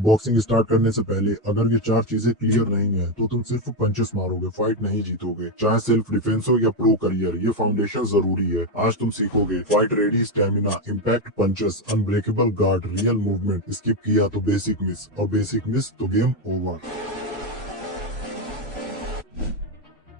Boxing start करने से पहले अगर ये चार चीजें क्लियर नहीं है तो तुम सिर्फ पंचेस मारोगे, फाइट नहीं जीतोगे। चाहे सेल्फ डिफेंस हो या प्रो करियर, ये फाउंडेशन जरूरी है। आज तुम सीखोगे fight ready, stamina, impact punches, unbreakable guard, real movement. Skip किया तो बेसिक मिस, और बेसिक मिस तो गेम ओवर।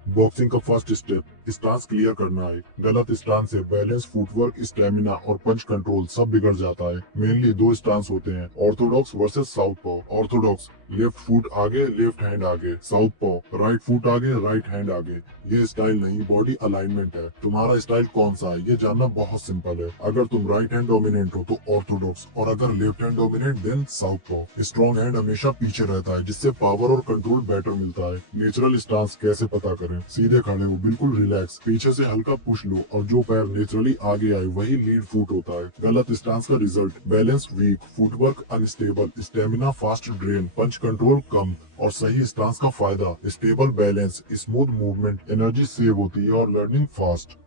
बॉक्सिंग का फर्स्ट स्टेप स्टांस क्लियर करना है। गलत स्टांस से बैलेंस, फुटवर्क, स्टेमिना और पंच कंट्रोल सब बिगड़ जाता है। मेनली दो स्टांस होते हैं, ऑर्थोडॉक्स वर्सेस साउथ पॉ। ऑर्थोडॉक्स लेफ्ट फुट आगे, लेफ्ट हैंड आगे। साउथ पॉ राइट फुट आगे, राइट हैंड आगे। ये स्टाइल नहीं, बॉडी अलाइनमेंट है। तुम्हारा स्टाइल कौन सा है ये जानना बहुत सिंपल है। अगर तुम राइट हैंड डोमिनेंट हो तो ऑर्थोडॉक्स, और अगर left hand dominant then southpaw. Strong hand हमेशा पीछे रहता है जिससे पावर और कंट्रोल बेटर मिलता है। नेचुरल स्टांस कैसे पता करें? सीधे खड़े हो, बिल्कुल रिलैक्स, पीछे से हल्का पुश लो और जो पैर नेचुरली आगे आए वही लीड फुट होता है। गलत स्टांस का result balance weak, footwork unstable, stamina fast drain, punch control कम। और सही स्टांस का फायदा stable balance, smooth movement, energy save होती है और लर्निंग फास्ट।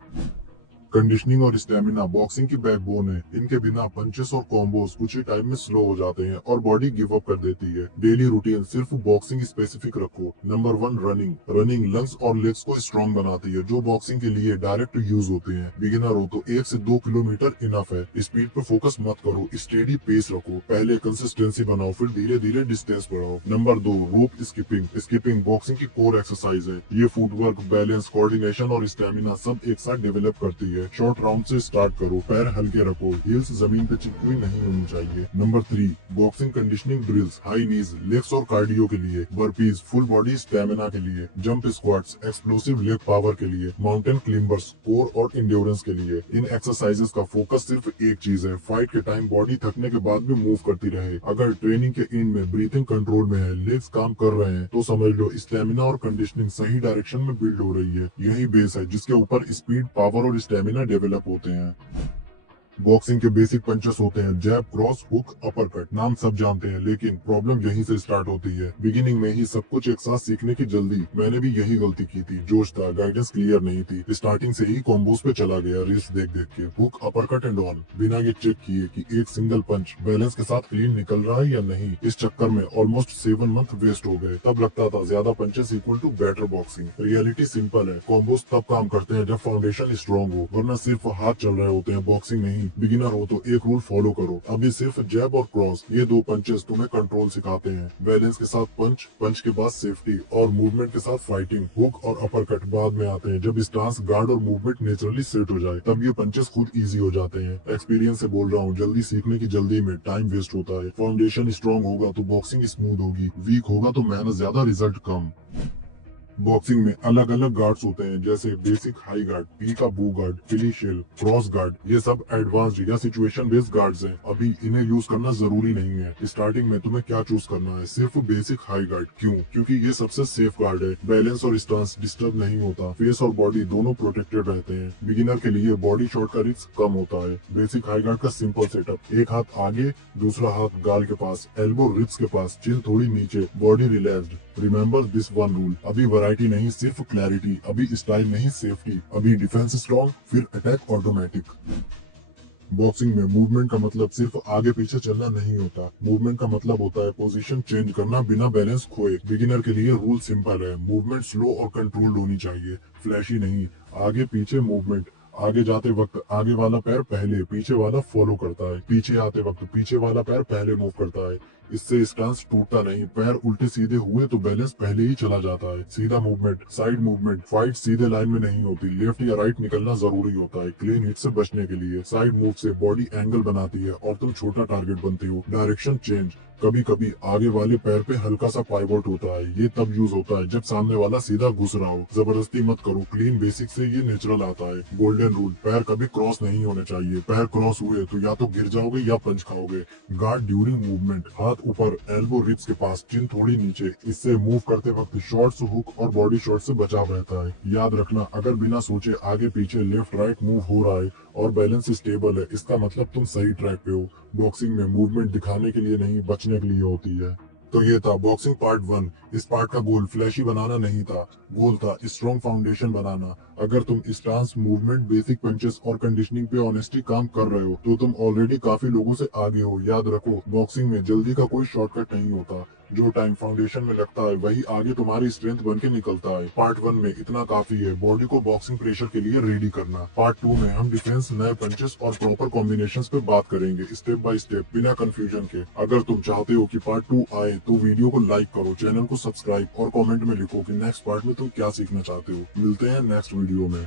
कंडीशनिंग और स्टेमिना बॉक्सिंग की बैकबोन है। इनके बिना पंचेस और कॉम्बोज कुछ ही टाइम में स्लो हो जाते हैं और बॉडी गिव अप कर देती है। डेली रूटीन सिर्फ बॉक्सिंग स्पेसिफिक रखो। Number 1 running. रनिंग लंग्स और लेग्स को स्ट्रॉन्ग बनाती है जो बॉक्सिंग के लिए डायरेक्ट यूज होते हैं। बिगिनर हो तो 1 से 2 किलोमीटर इनफ है। स्पीड पे फोकस मत करो, स्टेडी पेस रखो। पहले कंसिस्टेंसी बनाओ, फिर धीरे धीरे डिस्टेंस बढ़ाओ। नंबर 2 रोप स्किपिंग। स्किपिंग बॉक्सिंग की कोर एक्सरसाइज है। ये फुटवर्क, बैलेंस, कोऑर्डिनेशन और स्टेमिना सब एक साथ डेवलप करती है। शॉर्ट राउंड से स्टार्ट करो, पैर हल्के रखो, हील्स जमीन पे चिपकी हुई नहीं होनी चाहिए। Number 3 boxing conditioning drills. High नीज लेग्स और कार्डियो के लिए, बर्पीज फुल बॉडी स्टेमिना के लिए, jump squats explosive leg power के लिए, माउंटेन क्लिम्बर्स कोर और इंड्योरेंस के लिए। इन एक्सरसाइजेस का फोकस सिर्फ एक चीज है, फाइट के टाइम बॉडी थकने के बाद भी मूव करती रहे। अगर ट्रेनिंग के एंड में ब्रीथिंग कंट्रोल में है, लेग्स काम कर रहे हैं, तो समझ लो स्टेमिना और कंडीशनिंग सही डायरेक्शन में बिल्ड हो रही है। यही बेस है जिसके ऊपर स्पीड, पावर और स्टेमिना डेवलप होते हैं। बॉक्सिंग के बेसिक पंचेस होते हैं जैब, क्रॉस, हुक, अपरकट। नाम सब जानते हैं लेकिन प्रॉब्लम यहीं से स्टार्ट होती है। बिगिनिंग में ही सब कुछ एक साथ सीखने की जल्दी, मैंने भी यही गलती की थी। जोश था, गाइडेंस क्लियर नहीं थी, स्टार्टिंग से ही कॉम्बोज पे चला गया रील्स देख देख के। हुक, अपरकट एंड ऑन, बिना ये चेक किए कि एक सिंगल पंच बैलेंस के साथ क्लीन निकल रहा है या नहीं। इस चक्कर में ऑलमोस्ट 7 मंथ वेस्ट हो गए। तब लगता था ज्यादा punches equal to better boxing. Reality simple है, कॉम्बोज तब काम करते हैं जब फाउंडेशन स्ट्रॉन्ग हो, वरना सिर्फ हाथ चल रहे होते हैं, बॉक्सिंग नहीं। बिगिनर हो तो एक रूल फॉलो करो, अभी सिर्फ जैब और क्रॉस, ये दो पंचेस तुम्हें कंट्रोल सिखाते हैं। बैलेंस के साथ पंच, पंच के बाद सेफ्टी, और मूवमेंट के साथ फाइटिंग। हुक और अपरकट बाद में आते हैं जब स्टांस, गार्ड और मूवमेंट नेचुरली सेट हो जाए, तब ये पंचेस खुद इजी हो जाते हैं। एक्सपीरियंस से बोल रहा हूँ, जल्दी सीखने की जल्दी में टाइम वेस्ट होता है। फाउंडेशन स्ट्रॉन्ग होगा तो बॉक्सिंग स्मूथ होगी, वीक होगा तो मेहनत ज्यादा, रिजल्ट कम। बॉक्सिंग में अलग अलग गार्ड्स होते हैं जैसे बेसिक हाई गार्ड, पी का बू गार्ड, फिली शेल, क्रॉस गार्ड। ये सब एडवांस्ड या सिचुएशन बेस्ड गार्ड्स हैं। अभी इन्हें यूज करना जरूरी नहीं है। स्टार्टिंग में तुम्हें क्या चूज करना है? सिर्फ बेसिक हाई गार्ड। क्यों? क्योंकि ये सबसे सेफ गार्ड है। बैलेंस और स्टांस डिस्टर्ब नहीं होता, फेस और बॉडी दोनों प्रोटेक्टेड रहते हैं। बिगिनर के लिए बॉडी शॉट का रिस्क कम होता है। बेसिक हाई गार्ड का सिंपल सेटअप, एक हाथ आगे, दूसरा हाथ गाल के पास, एल्बो रिब्स के पास, चिन थोड़ी नीचे, body relaxed. Remember this one rule, अभी वैरायटी नहीं सिर्फ क्लैरिटी, अभी स्टाइल नहीं सेफ्टी, अभी डिफेंस स्ट्रॉन्ग फिर अटैक ऑटोमेटिक। बॉक्सिंग में मूवमेंट का मतलब सिर्फ आगे पीछे चलना नहीं होता। मूवमेंट का मतलब होता है पोजीशन चेंज करना बिना बैलेंस खोए। बिगिनर के लिए रूल सिंपल है, मूवमेंट स्लो और कंट्रोल्ड होनी चाहिए, फ्लैशी नहीं। आगे पीछे मूवमेंट, आगे जाते वक्त आगे वाला पैर पहले, पीछे वाला फॉलो करता है। पीछे आते वक्त पीछे वाला पैर पहले मूव करता है। इससे स्टांस टूटता नहीं, पैर उल्टे सीधे हुए तो बैलेंस पहले ही चला जाता है। सीधा मूवमेंट, साइड मूवमेंट, फाइट सीधे लाइन में नहीं होती, लेफ्ट या राइट निकलना जरूरी होता है क्लीन हिट से बचने के लिए। साइड मूव से बॉडी एंगल बनाती है और तुम छोटा टारगेट बनते हो। डायरेक्शन चेंज, कभी कभी आगे वाले पैर पे हल्का सा पाइवोट होता है, ये तब यूज होता है जब सामने वाला सीधा घुस रहा हो। जबरदस्ती मत करो, क्लीन बेसिक से ये नेचुरल आता है। गोल्डन रूल, पैर कभी क्रॉस नहीं होने चाहिए। पैर क्रॉस हुए तो या तो गिर जाओगे या पंच खाओगे। गार्ड ड्यूरिंग मूवमेंट, हाथ ऊपर, एल्बो रिब्स के पास, चिन थोड़ी नीचे। इससे मूव करते वक्त शॉट्स, हुक और बॉडी शॉट से बचाव रहता है। याद रखना, अगर बिना सोचे आगे पीछे लेफ्ट राइट मूव हो रहा है और बैलेंस स्टेबल है, इसका मतलब तुम सही ट्रैक पे हो। बॉक्सिंग में मूवमेंट दिखाने के लिए नहीं, बचने के लिए होती है। तो ये था बॉक्सिंग पार्ट 1। इस पार्ट का गोल फ्लैशी बनाना नहीं था, गोल था स्ट्रॉन्ग फाउंडेशन बनाना। अगर तुम स्टांस, मूवमेंट, बेसिक पंचेस और कंडीशनिंग पे ऑनेस्टली काम कर रहे हो तो तुम ऑलरेडी काफी लोगों से आगे हो। याद रखो, बॉक्सिंग में जल्दी का कोई शॉर्टकट नहीं होता। जो टाइम फाउंडेशन में लगता है वही आगे तुम्हारी स्ट्रेंथ बन के निकलता है। पार्ट 1 में इतना काफी है बॉडी को बॉक्सिंग प्रेशर के लिए रेडी करना। पार्ट 2 में हम डिफेंस, नए पंचेस और प्रॉपर कॉम्बिनेशंस पे बात करेंगे, स्टेप बाय स्टेप, बिना कंफ्यूजन के। अगर तुम चाहते हो कि पार्ट 2 आए तो वीडियो को लाइक करो, चैनल को सब्सक्राइब और कमेंट में लिखो कि नेक्स्ट पार्ट में तुम क्या सीखना चाहते हो। मिलते हैं नेक्स्ट वीडियो में।